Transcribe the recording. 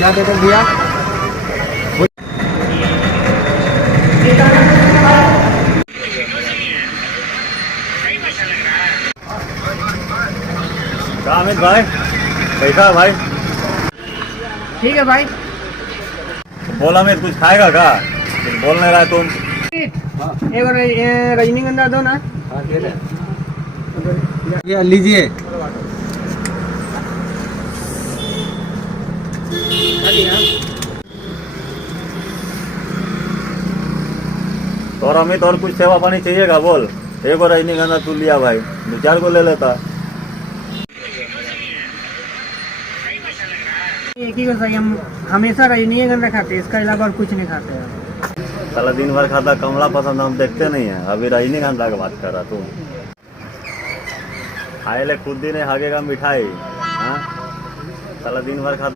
क्या देते भैया? क्या अमित भाई, कैसा है भाई? ठीक है भाई। बोल अमित, कुछ खाएगा क्या? कुछ बोल नहीं रहा है तुम। एक बार रजनीगंधा दो ना। ये लीजिए। और अमित, और कुछ सेवा पानी चाहिएगा? बोल। एक और रजनीगंधा तू लिया भाई, 2-4 को ले लेता। एक ही को सही, हम हमेशा रजनीगंधा खाते हैं, इसके अलावा और कुछ नहीं खाते हैं। साला दिन भर खाता कमला पसंद, हम देखते नहीं है। अभी रजनीगंधा की बात कर रहा तू। खाए ले खुद ही नहीं हागेगा मिठाई। हाँ, साला दिन भर खाता।